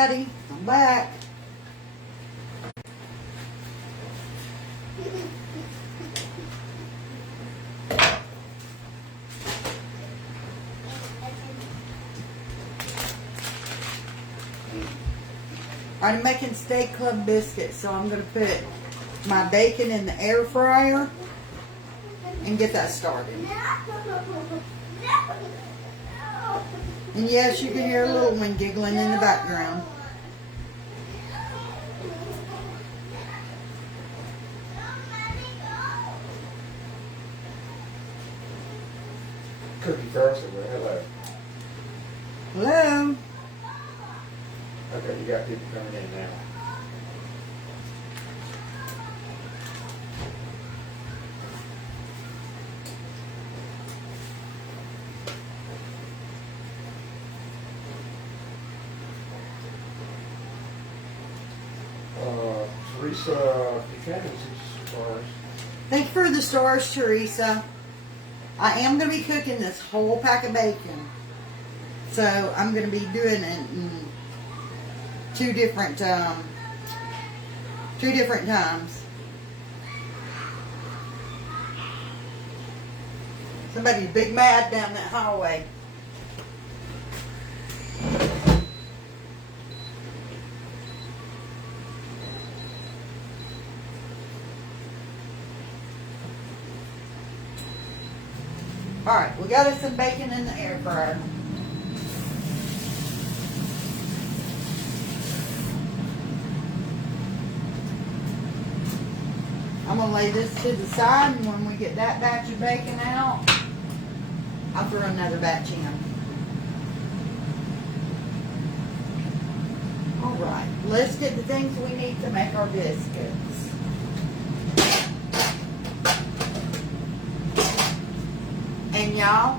I'm back. I'm making steak club biscuits, so I'm going to put my bacon in the air fryer and get that started. And yes, you can hear a little one giggling in the background. Cookie Carson, hello. Hello? Okay, you got people coming in now. Teresa Buchanan, stars. Thank you for the stars, Teresa. I am going to be cooking this whole pack of bacon. So I'm going to be doing it in two different times. Somebody's big mad down that hallway. Alright, we got us some bacon in the air fryer. I'm going to lay this to the side, and when we get that batch of bacon out, I'll throw another batch in. Alright, let's get the things we need to make our biscuits. And y'all,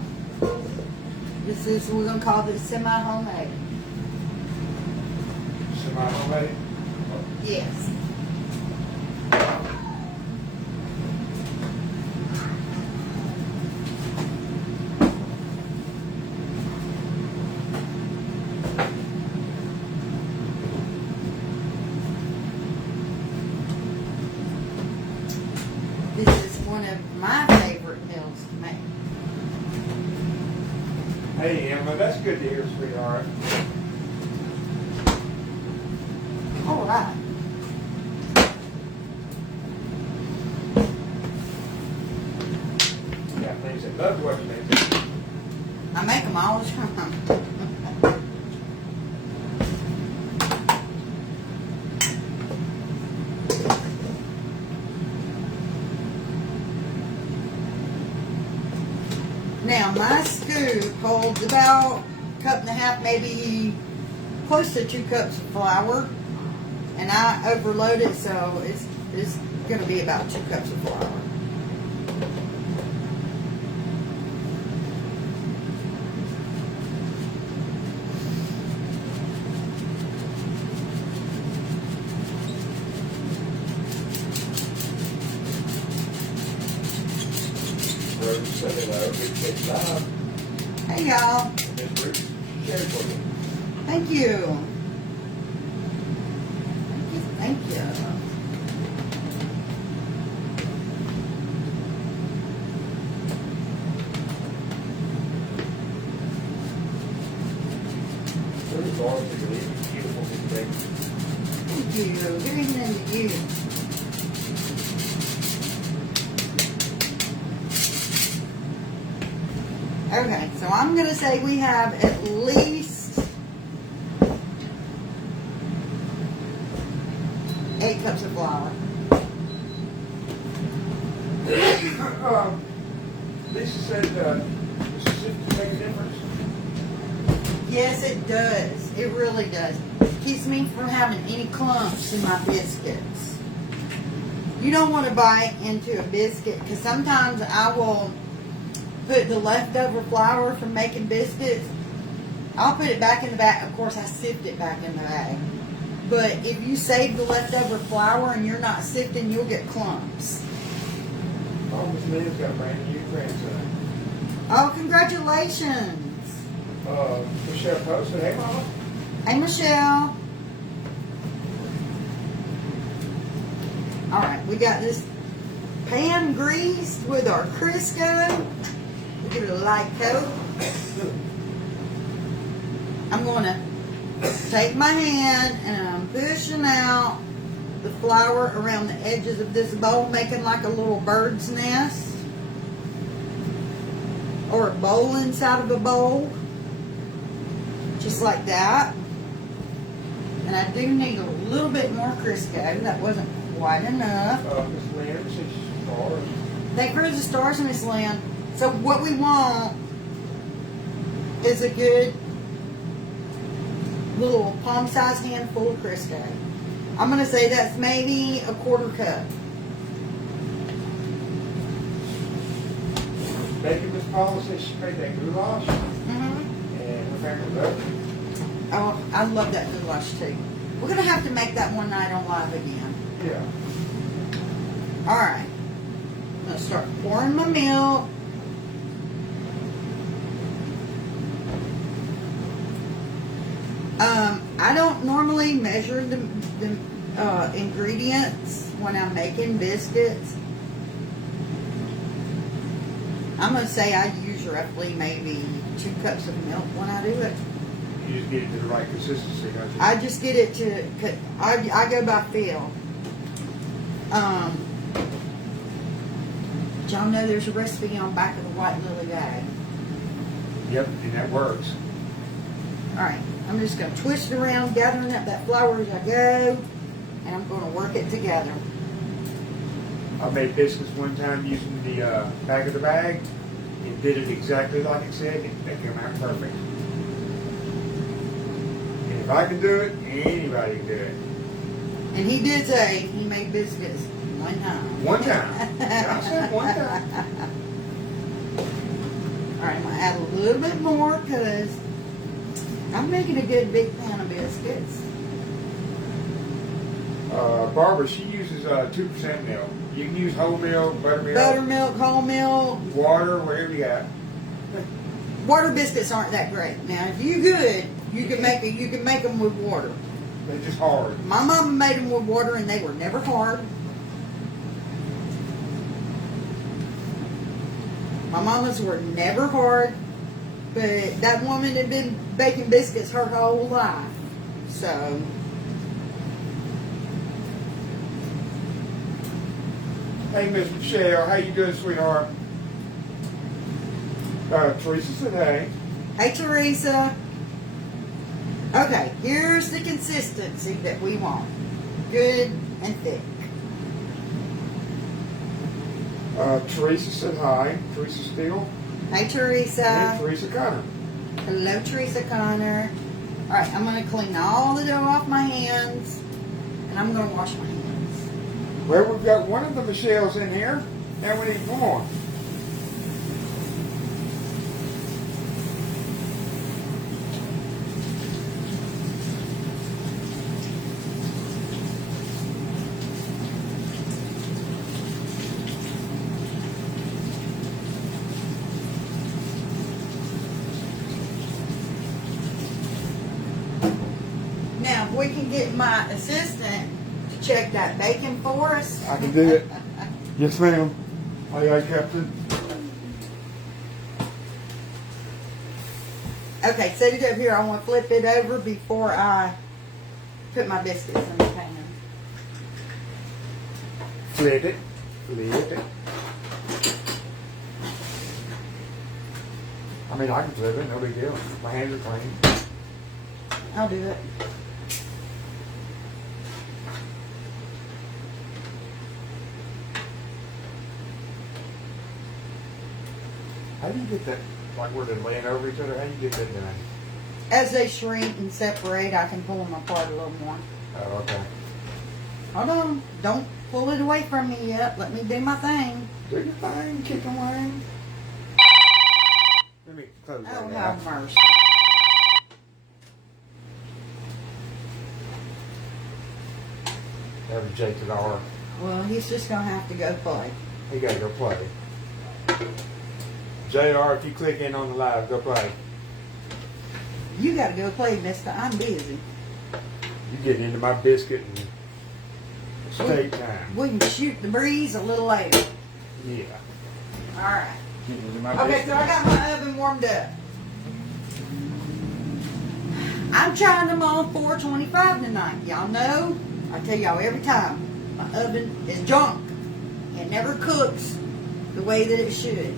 we're going to call this semi-homemade. Semi-homemade? Yes. This is one of my favorite meals to make. Hey, Emma, that's good to hear, sweetheart. All right. Yeah, things that love what you make. I make them all the time. Now my scoop holds about a cup and a half, maybe close to 2 cups of flour, and I overload it, so it's going to be about 2 cups of flour. Rose said hello, big kid love. Hey y'all. Miss Ruth shared for you. Thank you. Thank you. Ruth always is really beautiful thing. Thank you. Good evening to you. Okay, so I'm going to say we have at least 8 cups of flour. Lisa said, does it make a difference? Yes, it does. It really does. It keeps me from having any clumps in my biscuits. You don't want to bite into a biscuit, because sometimes I will put the leftover flour from making biscuits. I'll put it back in the bag. Of course, I sift it back in the bag. But if you save the leftover flour and you're not sifting, you'll get clumps. Oh, Miss Leah's got a brand new grandson. Oh, congratulations. Michelle posted, hey, Mama. Hey, Michelle. We got this pan greased with our Crisco. We give it a light coat. I'm going to take my hand and I'm pushing out the flour around the edges of this bowl, making like a little bird's nest or a bowl inside of a bowl, just like that. And I do need a little bit more Crisco. That wasn't quite enough. Miss Lynn, she's stars. Thank you for the stars, Miss Lynn. So what we want is a good little palm-sized handful of Crisco. I'm going to say that's maybe a quarter cup. Baking Miss Paula says she made that goulash, and her family loved it. Oh, I love that goulash too. We're going to have to make that one night on live again. Yeah. Alright. I'm going to start pouring my milk. I don't normally measure the ingredients when I'm making biscuits. I'm going to say I use roughly maybe 2 cups of milk when I do it. You just get it to the right consistency, don't you? I just get it to, I go by feel. Y'all know there's a recipe on the back of the white lily bag. Yep, and that works. Alright, I'm just going to twist it around, gathering up that flour as I go, and I'm going to work it together. I made biscuits one time using the back of the bag. It did it exactly like it said. They came out perfect. And if I can do it, anybody can do it. And he did say he made biscuits one time. One time. I said one time. Alright, I'm going to add a little bit more because I'm making a good big pan of biscuits. Barbara, she uses 2% milk. You can use whole milk, buttermilk, Buttermilk, whole milk. water, whatever you got. Water biscuits aren't that great. Now, if you're good, you can make it. You can make them with water. They're just hard. My mama made them with water, and they were never hard. My mama's were never hard, but that woman had been baking biscuits her whole life. So, Hey, Miss Michelle, how you doing, sweetheart? Teresa said hey. hey, Teresa. Okay, here's the consistency that we want. Good and thick. Teresa said hi. Teresa Steele. Hey, Teresa. And Teresa Connor. Hello, Teresa Connor. All right, I'm going to clean all the dough off my hands, and I'm going to wash my hands. Well, we've got one of the Michelles in here. Now we need more. Now, if we can get my assistant to check that bacon for us. I can do it. Yes, ma'am. Aye, aye, Captain. Okay, set it up here. I want to flip it over before I put my biscuits in the pan. Flip it. Flip it. I mean, I can flip it. No big deal. My hands are clean. I'll do it. How do you get that, like where they're laying over each other? How do you get that done? As they shrink and separate, I can pull them apart a little more. Oh, okay. Hold on. Don't pull it away from me yet. Let me do my thing. Do your thing, chicken wing. Let me close that Oh, now. have mercy. That was Jake to our. Well, he's just going to have to go play. He got to go play. JR, if you click in on the live, go play. You got to go play, mister. I'm busy. You get into my biscuit and take time. We can shoot the breeze a little later. Yeah. All right. My Okay, so I got my oven warmed up. I'm trying them on 425 tonight. Y'all know, I tell y'all every time, my oven is junk. It never cooks the way that it should.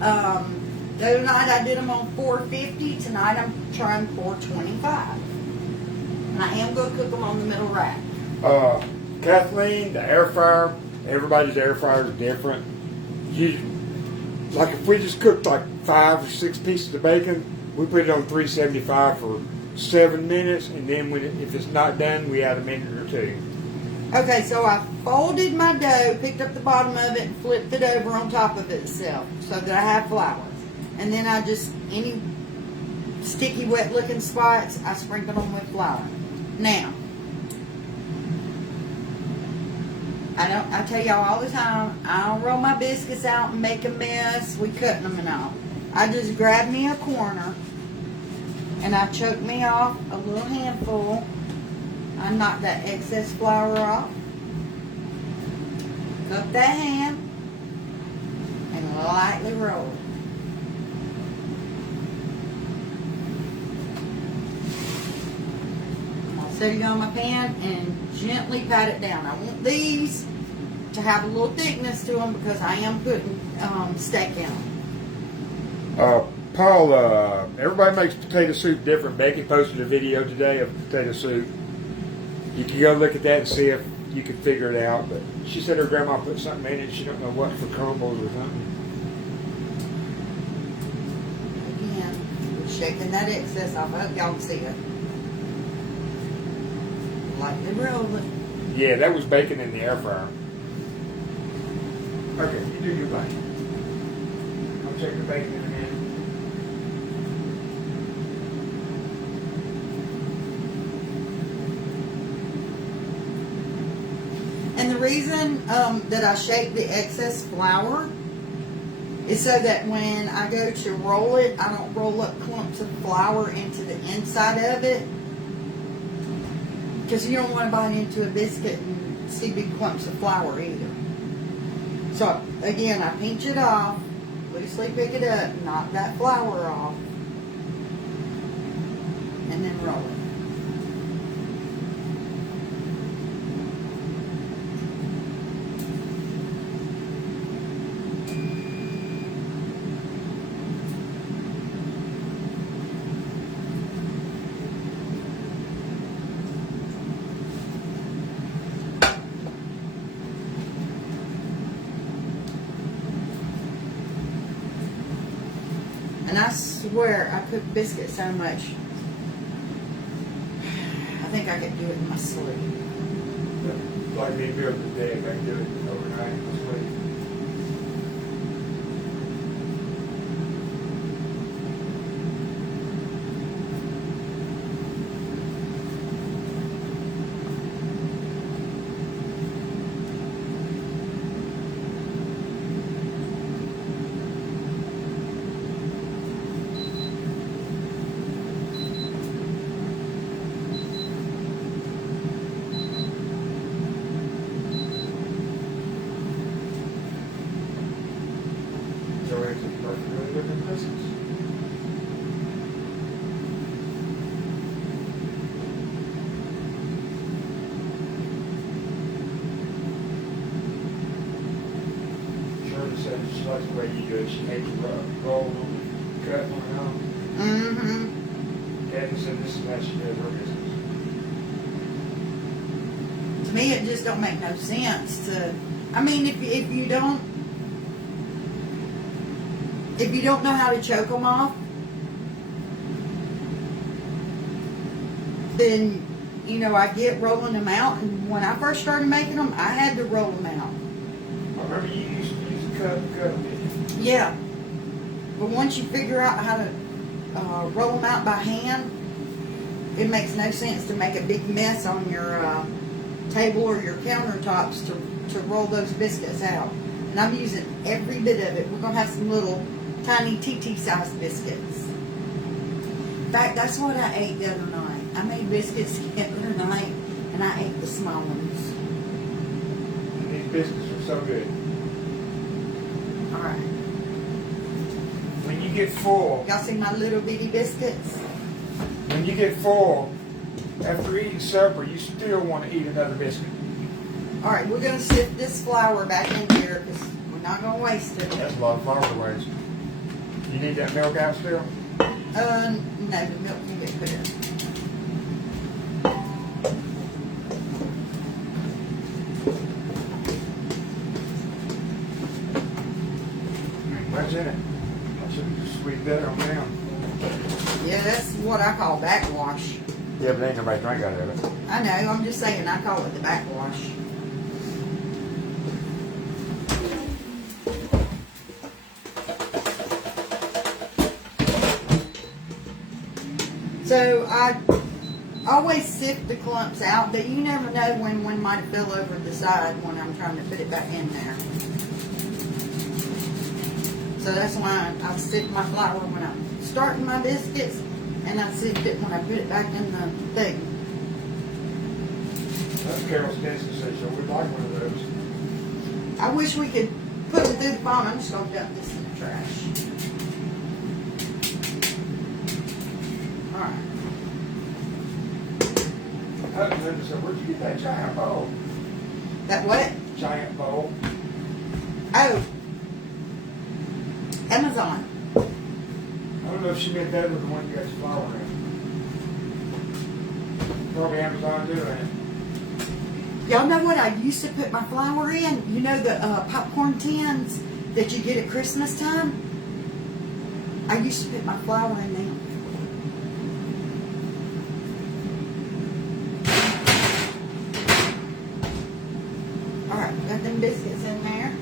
The other night I did them on 450. Tonight I'm trying 425. And I am going to cook them on the middle rack. Kathleen, the air fryer, everybody's air fryer is different. Like if we just cooked like 5 or 6 pieces of bacon, we put it on 375 for 7 minutes, and then if it's not done, we add a minute or 2. Okay, so I folded my dough, picked up the bottom of it, and flipped it over on top of itself so that I have flour. And then I just, any sticky, wet-looking spots, I sprinkle them with flour. Now, I tell y'all all the time, I don't roll my biscuits out and make a mess. We cut them and all. I just grab me a corner and I choke me off a little handful. I knock that excess flour off. Cup that hand and lightly roll it. I'll set it on my pan and gently pat it down. I want these to have a little thickness to them because I am putting steak in them. Paul, everybody makes potato soup different. Becky posted a video today of potato soup. You can go look at that and see if you can figure it out. But she said her grandma put something in it. She don't know what for crumbles or something. Again, we're shaking that excess off. I hope y'all can see it. Lightly roll it. Yeah, that was bacon in the air fryer. Okay, you do your bacon. I'll check the bacon in a minute. And the reason that I shake the excess flour is so that when I go to roll it, I don't roll up clumps of flour into the inside of it. Because you don't want to bite into a biscuit and see big clumps of flour either. So, again, I pinch it off, loosely pick it up, knock that flour off, and then roll it. And I swear I cook biscuits so much, I think I could do it in my sleep. Like me build the day, I can do it overnight in my sleep. So it's perfectly different business. Shirley said she likes the way you do it. She hates roll them, cut them out. Mm-hmm. Kathy said this is how she does her business. To me, it just don't make no sense to. I mean, if you don't know how to choke them off, then I get rolling them out. And when I first started making them, I had to roll them out. I remember you used to use a cut, didn't you? Yeah, but once you figure out how to roll them out by hand, it makes no sense to make a big mess on your table or your countertops to roll those biscuits out. And I'm using every bit of it. We're going to have some little tiny TT-sized biscuits. In fact, that's what I ate the other night. I made biscuits the other night, and I ate the small ones. biscuits are so good. All right. When you get full, Y'all see my little bitty biscuits? when you get full, after eating supper, you still want to eat another biscuit. All right, we're going to sift this flour back in here because we're not going to waste it. That's a lot of flour to waste. You need that milk out still? No, the milk can get put in. What's in it? I should have just squeezed that on down. Yeah, that's what I call backwash. Yeah, but ain't nobody drink out of it. I know, I'm just saying I call it the backwash. So I always sift the clumps out, but you never know when one might fill over the side when I'm trying to put it back in there. So that's why I sift my flour when I'm starting my biscuits, and I sift it when I put it back in the thing. That's Carol's Kansas City, so we'd like one of those. I wish we could put it through the phone. I'm just going to dump this in the trash. Alright. So where'd you get that giant bowl? That what? Giant bowl. Oh. Amazon. I don't know if she meant that or the one you got your flour in. Probably Amazon too, ain't it? Y'all know what I used to put my flour in? You know the popcorn tins that you get at Christmas time? I used to put my flour in them. Alright, got them biscuits in there.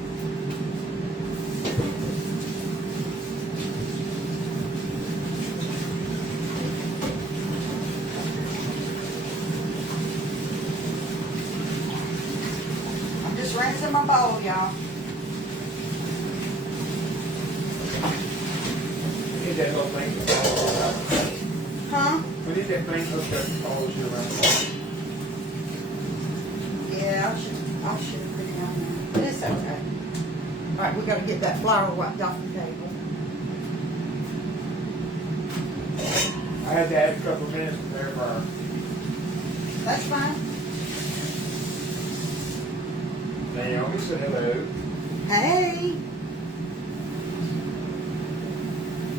Rinsing my bowl, y'all. We need that little thing to follow. Huh? We need that thing hooked up that follows you around the ball. Yeah, I'll should have put it on there. But it's okay. Alright, we gotta get that flour wiped off the table. I had to add a couple of minutes there for That's fine. Naomi said hello. Hey!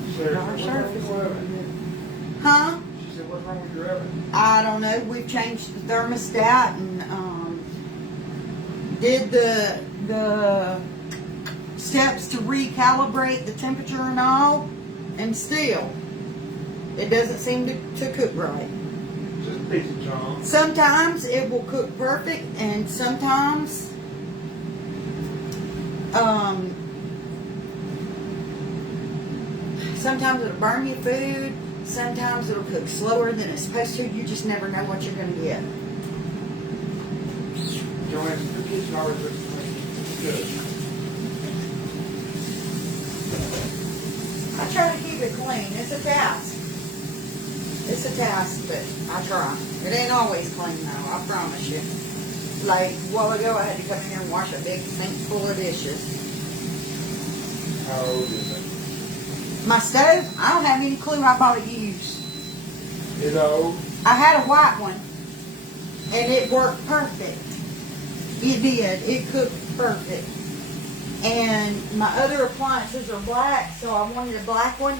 She said, what's wrong with your oven? Huh? She said, what's wrong with your oven? I don't know. We've changed the thermostat and did the steps to recalibrate the temperature and all, and still it doesn't seem to cook right. Just a piece of junk. Sometimes it will cook perfect, and sometimes sometimes it'll burn your food. Sometimes it'll cook slower than it's supposed to. You just never know what you're going to get. Joanne's the kitchen always looks good. I try to keep it clean. It's a task. It's a task, but I try. It ain't always clean though, I promise you. Like a while ago, I had to come in here and wash a big sink full of dishes. How old is it? My stove, I don't have any clue how I bought it used. It's old. I had a white one, and it worked perfect. It did. It cooked perfect. And my other appliances are black, so I wanted a black one.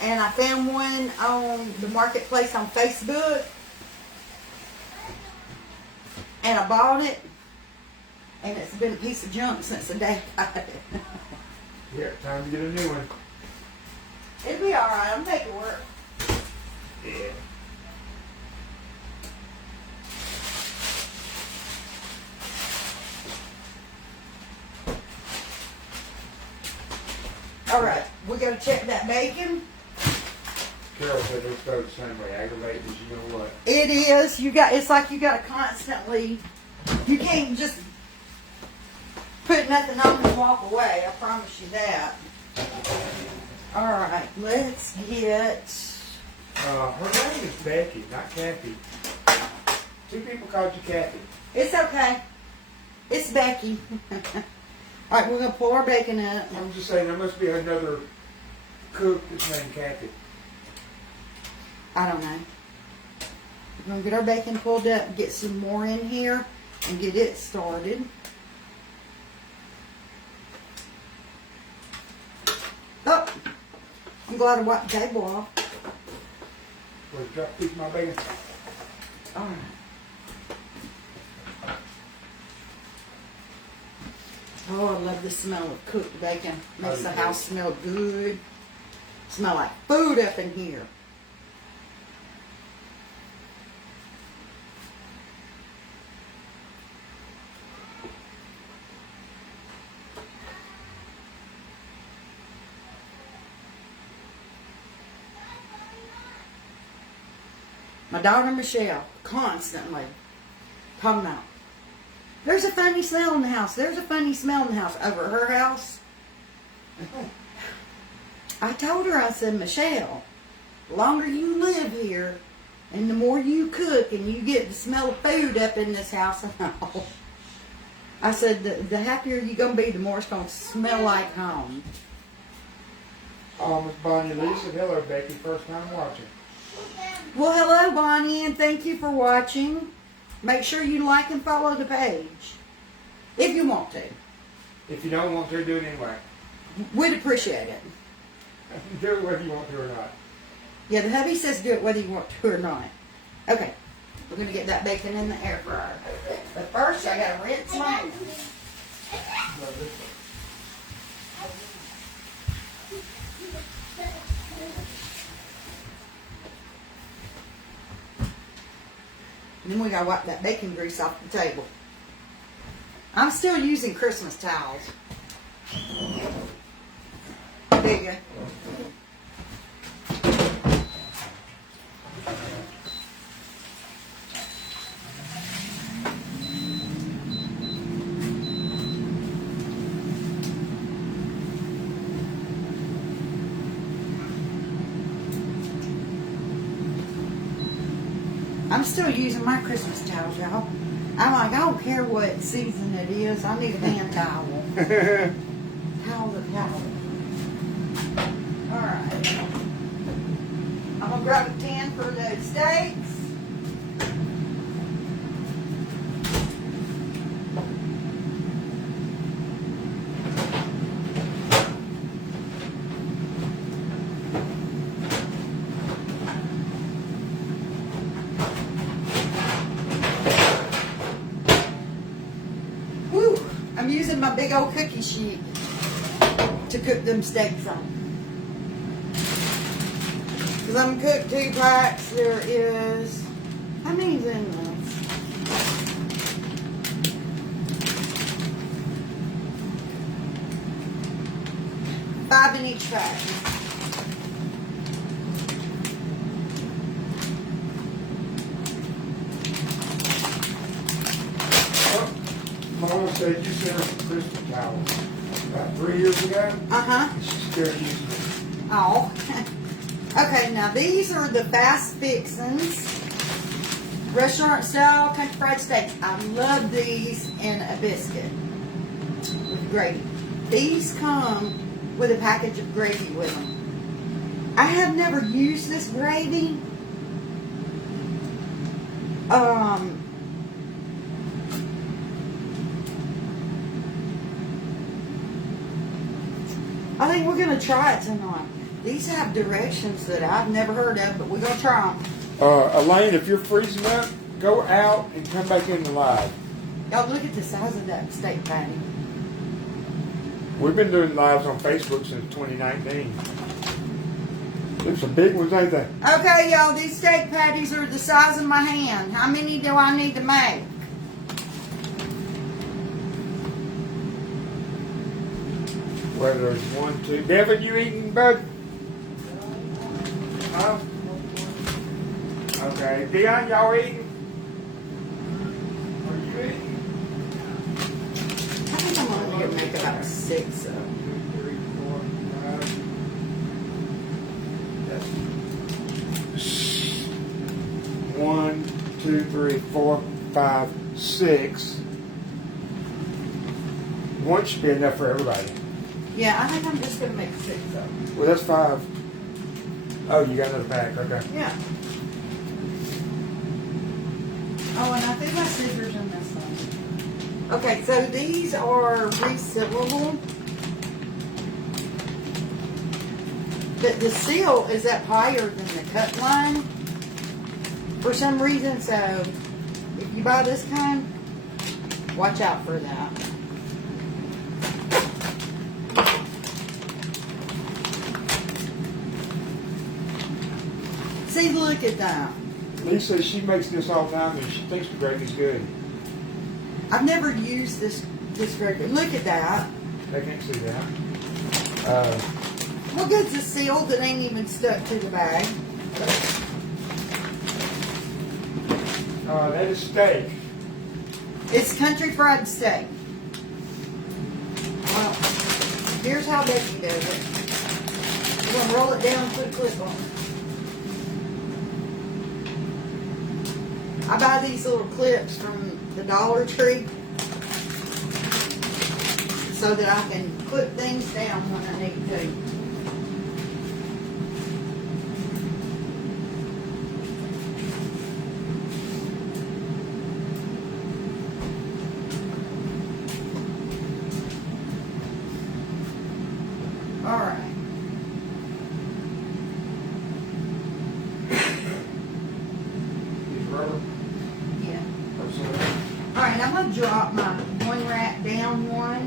And I found one on the marketplace on Facebook. And I bought it. And it's been a piece of junk since the day I got it. Yeah, time to get a new one. It'll be alright. I'll make it work. Yeah. Alright, we gotta check that bacon. Carol said they start the same way, aggravating, but you know what? It is. It's like you gotta constantly, you can't just put nothing on and walk away. I promise you that. Alright, let's get, Her name is Becky, not Kathy. Two people called you Kathy. it's okay. It's Becky. All right, we're gonna pull our bacon up. I'm just saying there must be another cook that's named Kathy. I don't know. We're gonna get our bacon pulled up, get some more in here, and get it started. Oh, I'm glad I wiped the table off. Well, drop a piece of my bacon. All right. Oh, I love the smell of cooked bacon. Makes the house smell good. Smell like food up in here. My daughter Michelle constantly talking about, there's a funny smell in the house. There's a funny smell in the house. Over at her house. I told her, I said, Michelle, the longer you live here and the more you cook and you get the smell of food up in this house, I said, the happier you're going to be, the more it's going to smell like home. Oh, Miss Bonnie Lee said, hello, Becky. First time watching. Well, hello, Bonnie, and thank you for watching. Make sure you like and follow the page. If you want to. If you don't want to, do it anyway. We'd appreciate it. Do it whether you want to or not. Yeah, the hubby says do it whether you want to or not. Okay, we're going to get that bacon in the air fryer. But first, I got to rinse my hands. And then we got to wipe that bacon grease off the table. I'm still using Christmas towels. There you go. I'm still using my Christmas towels, y'all. I'm like, I don't care what season it is. I need a hand towel. Towel to towel. Alright. I'm going to grab a pan for those steaks. I'm using my big old cookie sheet to cook them steaks on. Because I'm going to cook 2 packs. There is, how many's in this? 5 in each pack. Mama said you sent her some Christmas towels about 3 years ago. Uh-huh. She's still using them. Oh. Okay, now these are the fast fixins. Restaurant style country fried steaks. I love these in a biscuit with gravy. These come with a package of gravy with them. I have never used this gravy. I think we're going to try it tonight. These have directions that I've never heard of, but we're going to try them. Elaine, if you're freezing up, go out and come back in the live. Y'all look at the size of that steak patty. We've been doing lives on Facebook since 2019. There's some big ones, ain't they? Okay, y'all, these steak patties are the size of my hand. How many do I need to make? Well, there's 1, 2. Devin, you eating, bud? Huh? Okay. Dion, y'all eating? Are you eating? I think I'm only going to make about 6 of them. 2, 3, 4, 5. 1, 2, 3, 4, 5, 6. One should be enough for everybody. Yeah, I think I'm just gonna make 6 of them. Well, that's 5. Oh, you got another pack. Okay. Yeah. Oh, and I think my scissors in this one. Okay, so these are resealable. But the seal is up higher than the cut line for some reason, so if you buy this kind, watch out for that. See, look at that. Lisa, she makes this all the time and she thinks the gravy's good. I've never used this gravy. Look at that. I can't see that. What good's a seal that ain't even stuck to the bag? That is steak. It's country fried steak. Well, here's how Becky does it. We're going to roll it down and put a clip on it. I buy these little clips from the Dollar Tree so that I can put things down when I need to. All right. Use rubber. Yeah. Or something. All right, I'm going to drop my one rack down one.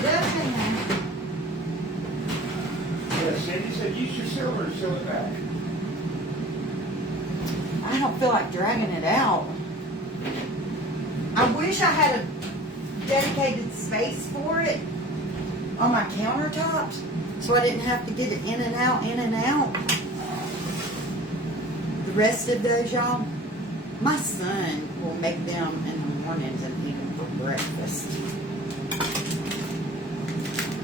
Get up in there. Yeah, Cindy said use your silver to seal it back. I don't feel like dragging it out. I wish I had a dedicated space for it on my countertops so I didn't have to get it in and out, in and out. The rest of those, y'all, my son will make them in the mornings and eat them for breakfast.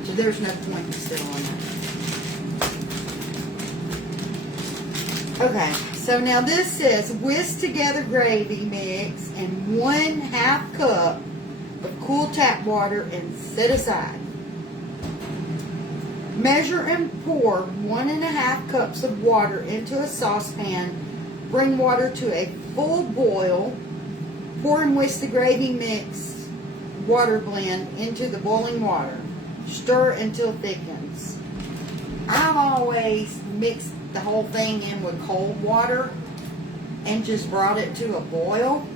So there's no point in still on that. Okay, so now this says whisk together gravy mix and 1/2 cup of cool tap water and set aside. Measure and pour 1.5 cups of water into a saucepan. Bring water to a full boil. Pour and whisk the gravy mix water blend into the boiling water. Stir until it thickens. I've always mixed the whole thing in with cold water and just brought it to a boil.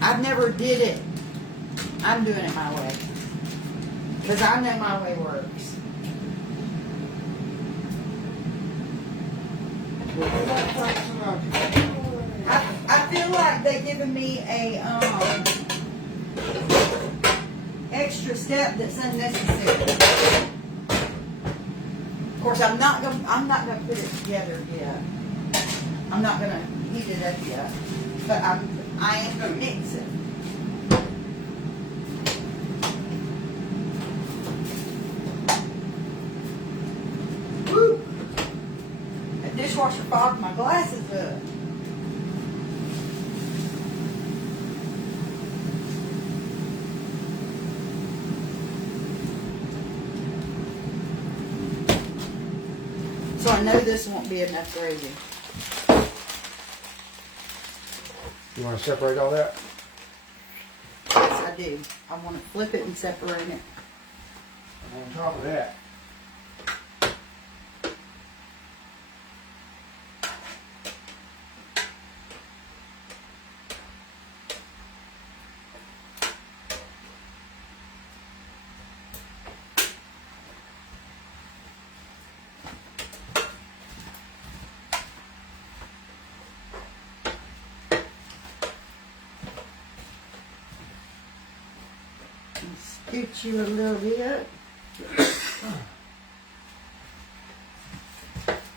I've never did it. I'm doing it my way. Because I know my way works. I feel like they're giving me a extra step that's unnecessary. Of course, I'm not gonna put it together yet. I'm not gonna heat it up yet, but I am gonna mix it. Woo! That dishwasher fogged my glasses up. So I know this won't be enough gravy. You want to separate all that? Yes, I do. I want to flip it and separate it. On top of that, Scoot you a little bit.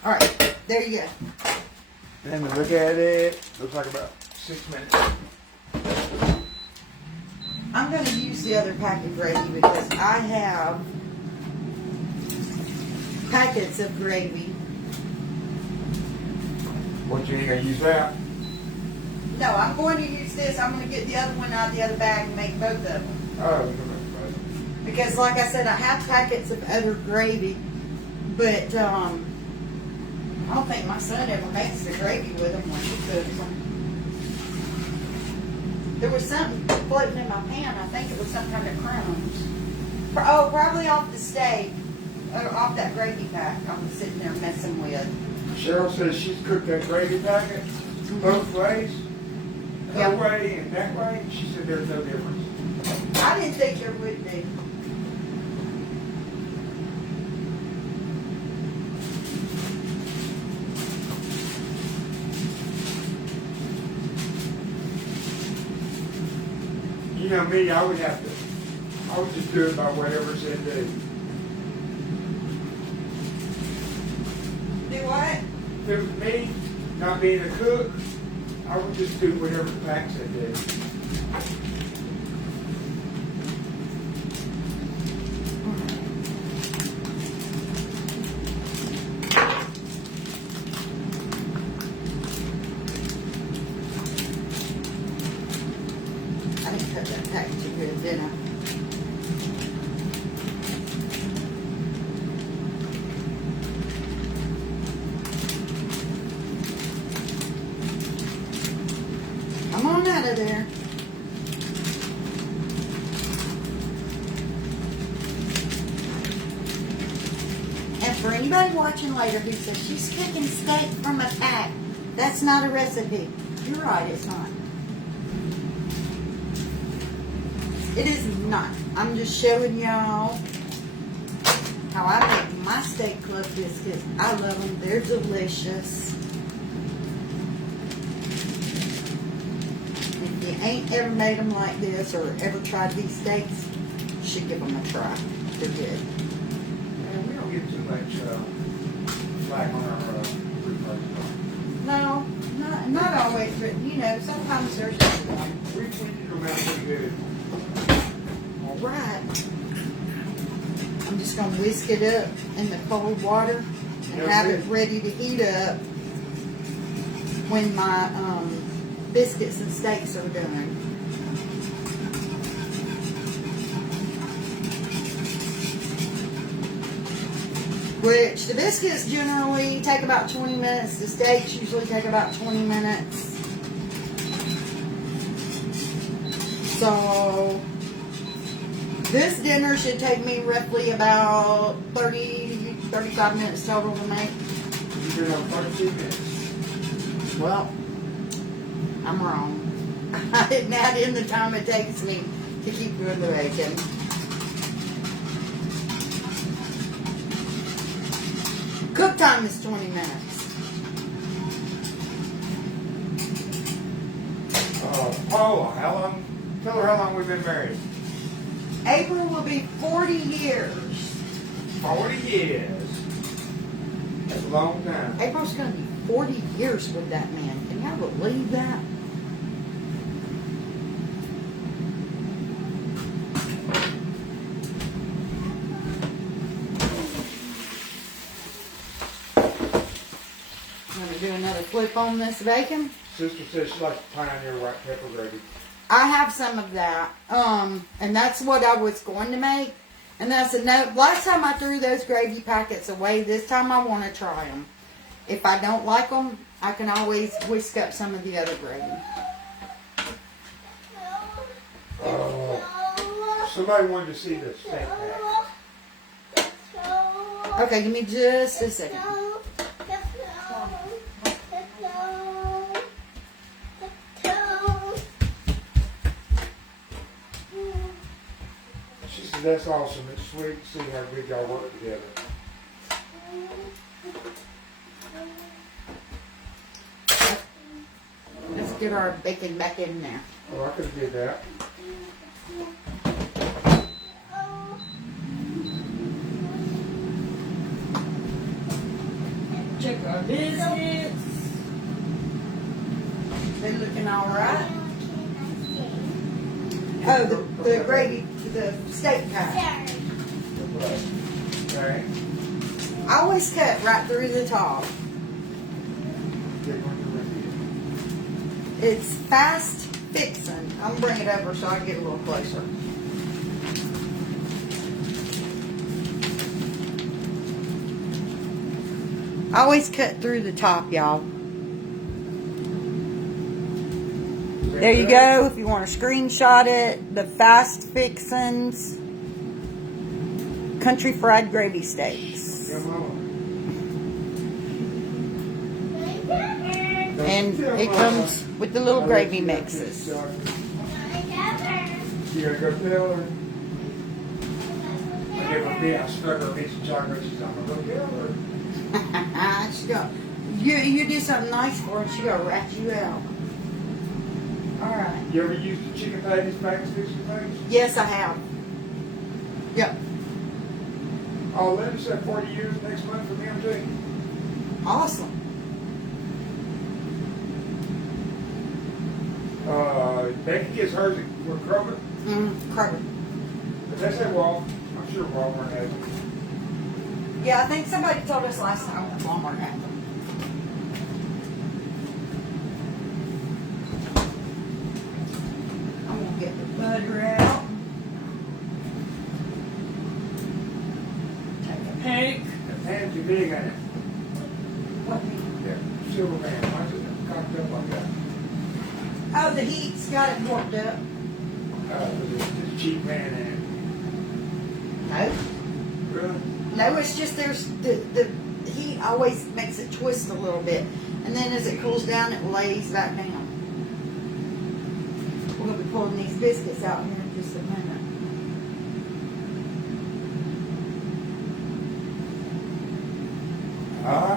All right, there you go. and we look at it. Looks like about 6 minutes. I'm going to use the other pack of gravy because I have packets of gravy. What, you ain't gonna use that? No, I'm going to use this. I'm going to get the other one out of the other bag and make both of them. Oh, you can make both. Because, like I said, I have packets of other gravy, but I don't think my son ever makes the gravy with them when he cooks them. There was something floating in my pan. I think it was some kind of crumbs. Oh, probably off the steak, or off that gravy pack I was sitting there messing with. Cheryl says she's cooked that gravy packet both ways, that way and that way. She said there's no difference. I didn't think there would be. You know me, I would just do it by whatever it said do. Do what? If it was me, not being a cook, I would just do whatever the pack said do. I didn't cut that pack too good, did I? Come on out of there. And for anybody watching later who says she's cooking steak from a pack, that's not a recipe. You're right, it's not. It is not. I'm just showing y'all how I make my steak club biscuits. I love them. They're delicious. If you ain't ever made them like this or ever tried these steaks, you should give them a try. They're good. And we don't get too much flack on our replays. No, not always, but you know, sometimes there's just one. We treated them out pretty good. All right. I'm just going to whisk it up in the cold water and have it ready to heat up when my biscuits and steaks are done. Which the biscuits generally take about 20 minutes. The steaks usually take about 20 minutes. So this dinner should take me roughly about 30 to 35 minutes total to make. You did on 32 minutes. Well, I'm wrong. I didn't add in the time it takes me to keep doing the bacon. Cook time is 20 minutes. Paula, how long? Tell her how long we've been married. April will be 40 years. 40 years. That's a long time. April's going to be 40 years with that man. Can y'all believe that? I'm going to do another flip on this bacon. Sister says she likes Pioneer white pepper gravy. I have some of that. And that's what I was going to make. And then I said, no, last time I threw those gravy packets away. This time I want to try them. If I don't like them, I can always whisk up some of the other gravy. Somebody wanted to see the steak pack. Okay, give me just a second. She said, that's awesome. It's sweet to see how good y'all work together. Let's get our bacon back in there. Oh, I could have did that. Check our biscuits. They're looking all right. Oh, the gravy, the steak pack. Okay. I always cut right through the top. It's fast fixing. I'm gonna bring it over so I can get a little closer. I always cut through the top, y'all. There you go. If you want to screenshot it, the fast fixins country fried gravy steaks. And it comes with the little gravy mixes. You gotta go tell her. I gave her I stuck her a piece of chocolate. She's like, go tell her. She go, you do something nice for her, she gonna rat you out. All right. You ever used the chicken patties, fast fixing things? Yes, I have. Yep. Oh, Linda said 40 years next month for them too. Awesome. Becky gets hers at Kroger. Kroger. But they say Walmart. I'm sure Walmart has them. Yeah, I think somebody told us last time that Walmart had them. I'm gonna get the butter out. Take a pic. The pan's too big, ain't it? What? Yeah, silver pan. Why is it cocked up like that? Oh, the heat's got it warmed up. It's a cheap pan in No. it. Really? No, it's just there's the heat always makes it twist a little bit. And then as it cools down, it lays back down. We're going to be pulling these biscuits out here in just a minute.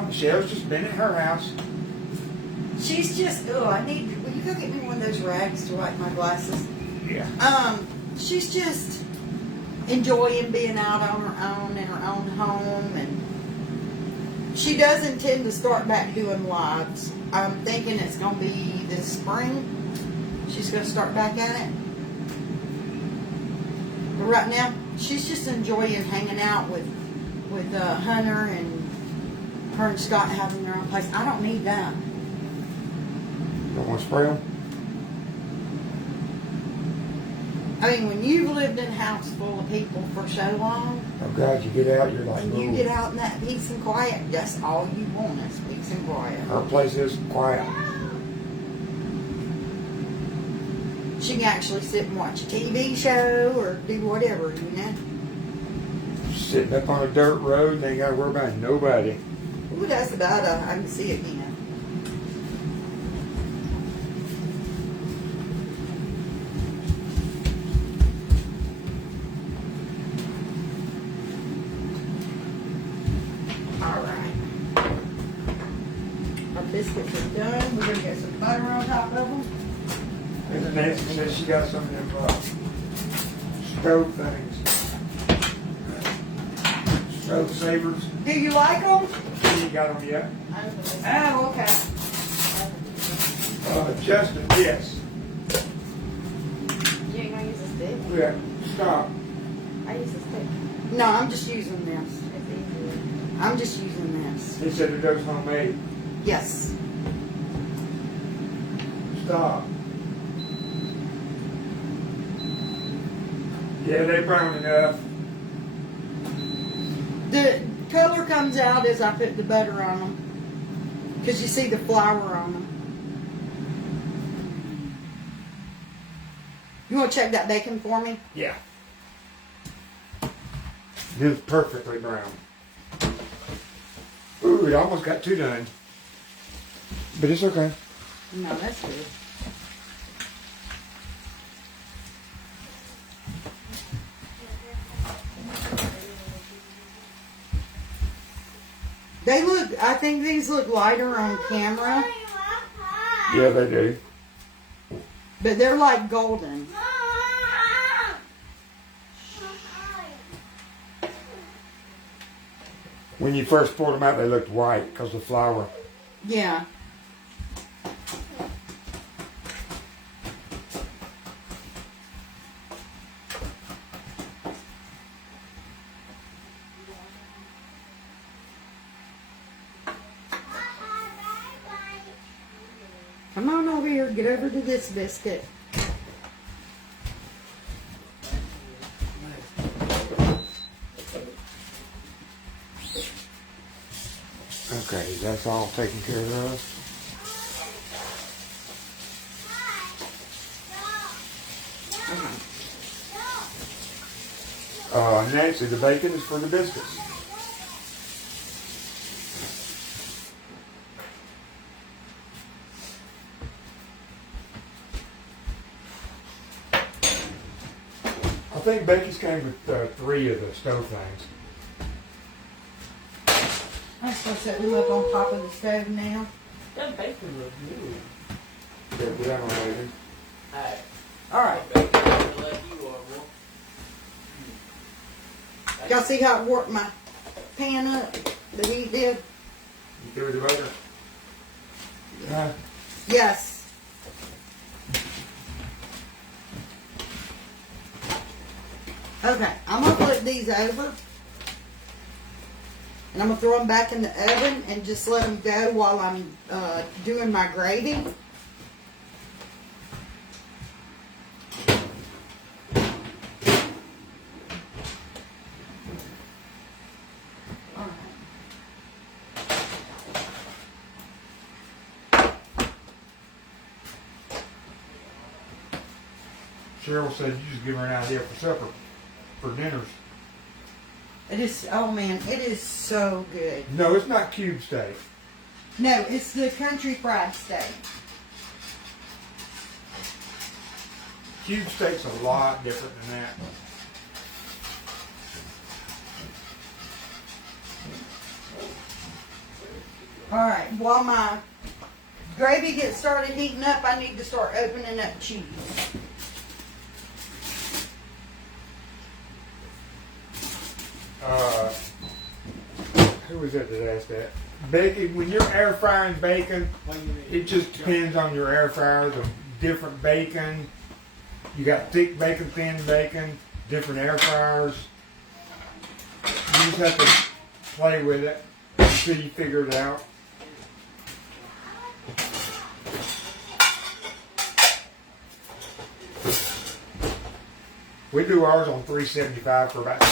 Michelle's just been at her house. She's just, will you go get me one of those rags to wipe my glasses? Yeah. She's just enjoying being out on her own in her own home, and she does intend to start back doing lives. I'm thinking it's going to be this spring. She's going to start back at it. But right now, she's just enjoying hanging out with Hunter, and her and Scott having their own place. I don't need that. Don't want to spray them? I mean, when you've lived in a house full of people for so long, Oh God, you get out, you're like, and you get out in that peace and quiet, that's all you want is peace and quiet. Her place is quiet. She can actually sit and watch a TV show or do whatever, you know. Sitting up on a dirt road, they ain't got to worry about nobody. Ooh, that's about it. I can see it again. Biscuits are done. We're going to get some butter on top of them. And Nancy says she got some of them stove things. Stove savers. Do you like them? She ain't got them yet. Oh, okay. Justin, yes. You ain't going to use a stick? Yeah, stop. I use a stick. No, I'm just using this. I'm just using this. He said it does homemade. Yes. Stop. Yeah, they brown enough. The color comes out as I put the butter on them. Because you see the flour on them. You want to check that bacon for me? Yeah. It is perfectly brown. Ooh, it almost got two done. But it's okay. No, that's good. They look, I think these look lighter on camera. Yeah, they do. But they're like golden. When you first poured them out, they looked white because of the flour. Yeah. Come on over here. Get over to this biscuit. Okay, that's all taken care of. Nancy, the bacon is for the biscuits. I think Becky's came with 3 of the stove things. I'm supposed to set them up on top of the stove now. That bacon looks good. Yeah, put that on later. Alright. Alright. Bacon like you are, boy. Y'all see how it warped my pan up? The heat did? You threw the butter? Yeah. Yes. Okay, I'm going to flip these over. And I'm going to throw them back in the oven and just let them go while I'm doing my gravy. Cheryl said you just give her an idea for supper, for dinners. It is, oh man, it is so good. No, it's not cube steak. No, it's the country fried steak. Cube steak's a lot different than that. Alright, while my gravy gets started heating up, I need to start opening up cheese. Who was that asked that? Bacon, when you're air frying bacon, it just depends on your air fryer, the different bacon. You got thick bacon, thin bacon, different air fryers. You just have to play with it until you figure it out. We do ours on 375 for about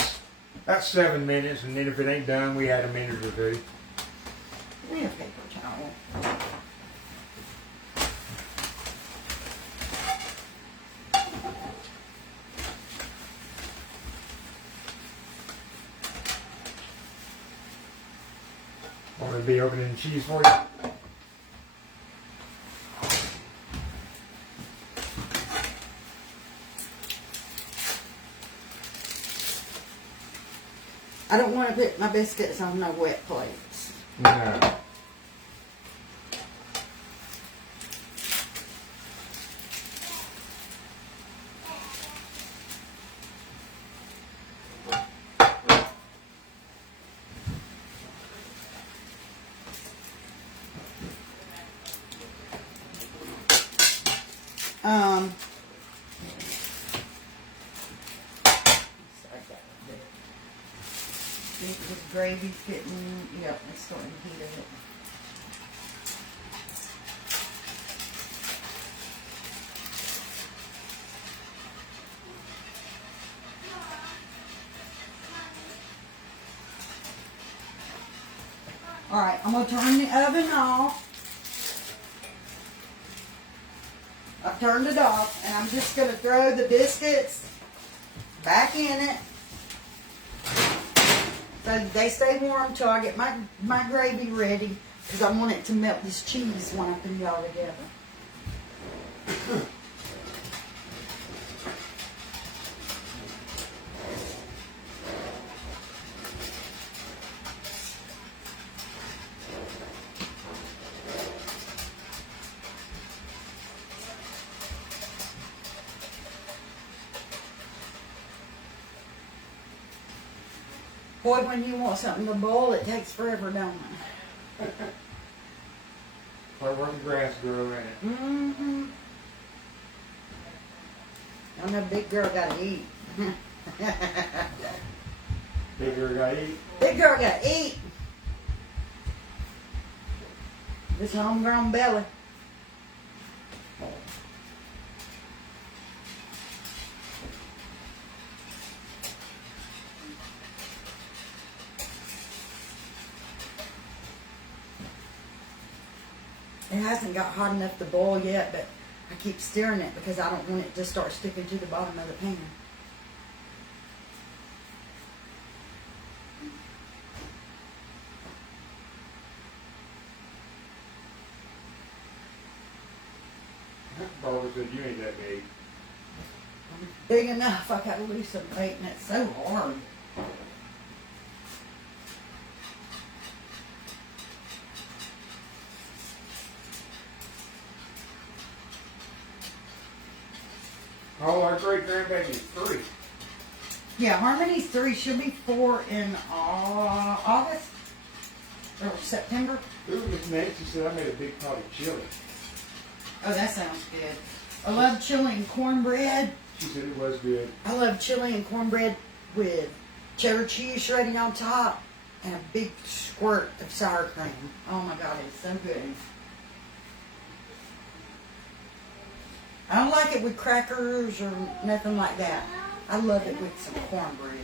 7 minutes, and then if it ain't done, we add a minute or two. Give me a paper towel. Want me to be opening the cheese for you? I don't want to put my biscuits on no wet plates. No. This gravy's getting, yep, it's starting to heat up. Alright, I'm going to turn the oven off. I've turned it off, and I'm just going to throw the biscuits back in it. So they stay warm till I get my gravy ready, because I want it to melt this cheese when I put it all together. Boy, when you want something to boil, it takes forever, don't it? Or where the grass grow in it. Mm-hmm. I know big girl gotta eat. Big girl gotta eat. Big girl gotta eat. This homegrown belly. It hasn't got hot enough to boil yet, but I keep stirring it because I don't want it to start sticking to the bottom of the pan. Barbara said you ain't that big. Big enough, I gotta lose some weight, and it's so hard. Oh, our great grandbaby is 3. Yeah, Harmony's 3. She'll be 4 in August or September. Ooh, Miss Nancy said I made a big pot of chili. Oh, that sounds good. I love chili and cornbread. She said it was good. I love chili and cornbread with cheddar cheese shredding on top and a big squirt of sour cream. Oh my God, it's so good. I don't like it with crackers or nothing like that. I love it with some cornbread.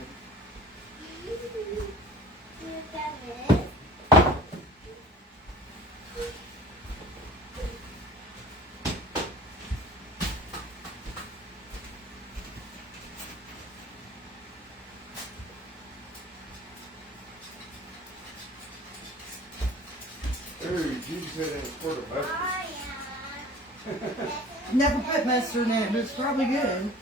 Ooh, you said it was for the mustard. Never put mustard in it, but it's probably good.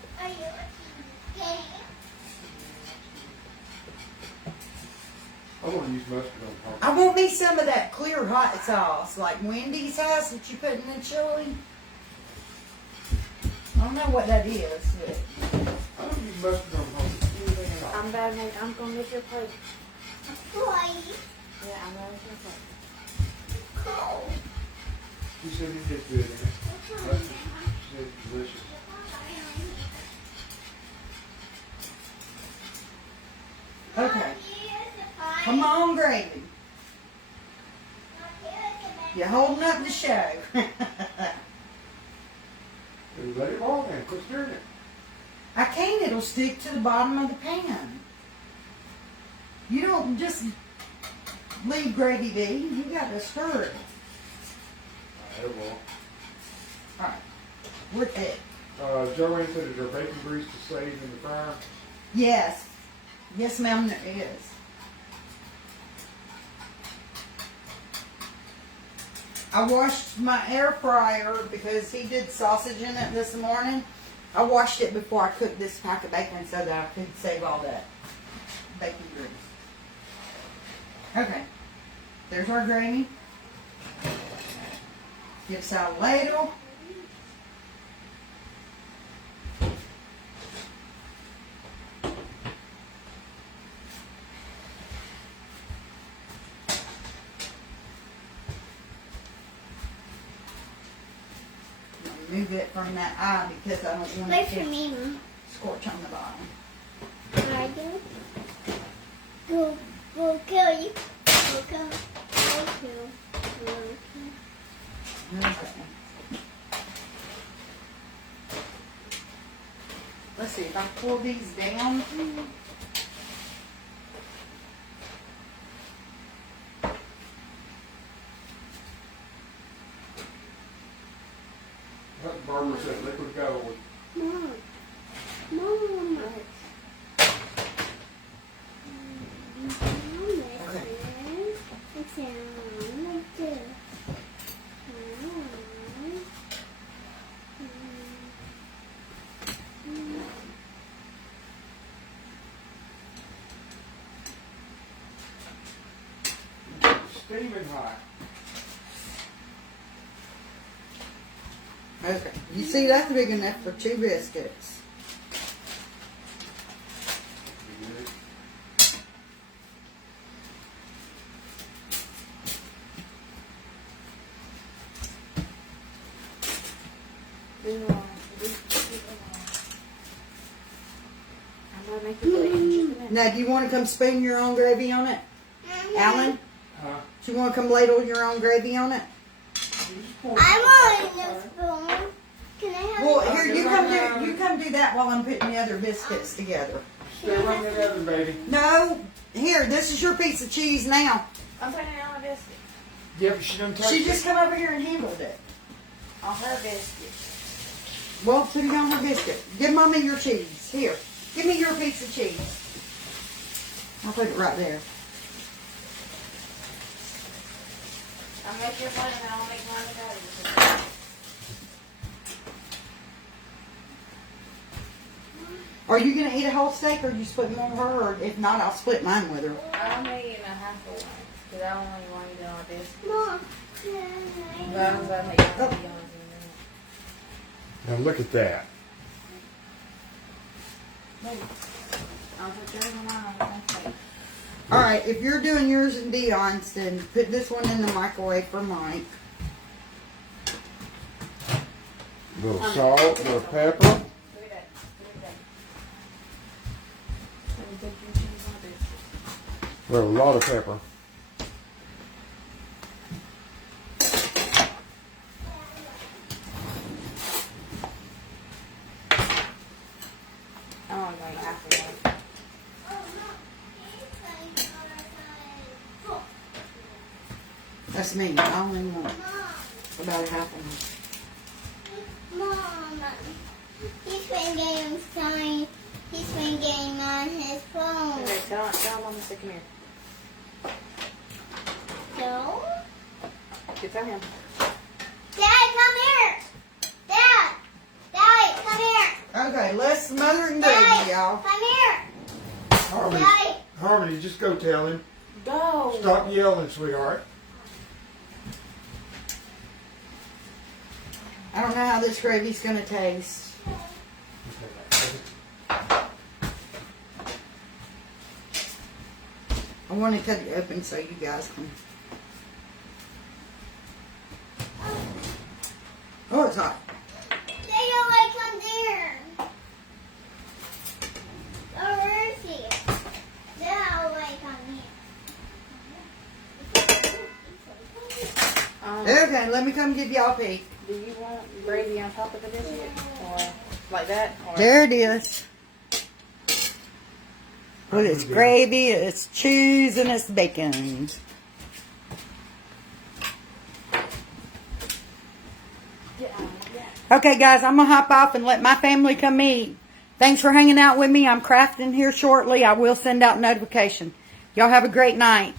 I want to use mustard on top. I want me some of that clear hot sauce, like Wendy's has that you put in the chili. I don't know what that is, but I don't use mustard on top. I'm gonna get your plate. Yeah, I'm gonna get your plate. She said it is good in it. Mustard, she said it's delicious. okay. Come on, gravy. You're holding up the show. Let it boil then. Quit stirring it. I can't, it'll stick to the bottom of the pan. You don't just leave gravy be, you gotta stir it. It will. Alright, with it. Joanne said, is there bacon grease to save in the fryer? Yes. Yes, ma'am, there is. I washed my air fryer because he did sausage in it this morning. I washed it before I cooked this pack of bacon so that I could save all that bacon grease. Okay, there's our gravy. Get us out a ladle. Move it from that eye because I don't want Wait it for to me. scorch on the bottom. I do. We'll kill you. We'll kill. Okay. Let's see, if I pull these down, What Barbara said, liquid gold. Mom. Steaming hot. okay. You see, that's big enough for 2 biscuits. I'm gonna make you plate in just a minute. Now, do you want to come spoon your own gravy on it? Alan, Huh? do you want to come ladle your own gravy on it? I want a spoon. Can I have Well, a here, you come do that while I'm putting the other biscuits together. Stir them together, baby. No, here, this is your piece of cheese now. I'm putting it on a biscuit. Yeah, but she done touched She it. just come over here and handled it. On her biscuit. Well, put it on her biscuit. Give Mommy your cheese. Here. Give me your piece of cheese. I'll put it right there. I'll make your one and I'll make mine with others. Are you going to eat a whole steak or are you splitting one with her? Or if not, I'll split mine with her. I'm eating a half of one. Because I only want to eat on biscuit. Mom. But I'm going to make mine with yours Now look at that. in a minute. I'll put yours in mine. Okay. All right, if you're doing yours and Dion's, then put this one in the microwave for Mike. A little salt, a little pepper. Look at that. Look at that. Let me put your cheese on the biscuit. Well, a lot of pepper. I'm only going to eat half of one. That's me. I only want about a half of Mom. He's been getting sign. He's been getting on his phone. Okay, tell Mom to come here. No. You tell him. Dad, come here. Dad. Dad, come here. them. Okay, less smothering Dad, gravy, y'all. come here. Harmony, Dad. Harmony, just go tell him. Go. Stop yelling, sweetheart. I don't know how this gravy's going to taste. I want to cut it open so you guys can. Oh, it's hot. Stay away from there. Oh, where is he? Stay away from here. Okay, let me come give y'all a peek. Do you want gravy on top of the biscuit? Or like that? Or There it is. Look, it's gravy, it's cheese, and it's bacon. Okay, guys, I'm going to hop off and let my family come eat. Thanks for hanging out with me. I'm crafting here shortly. I will send out notification. Y'all have a great night.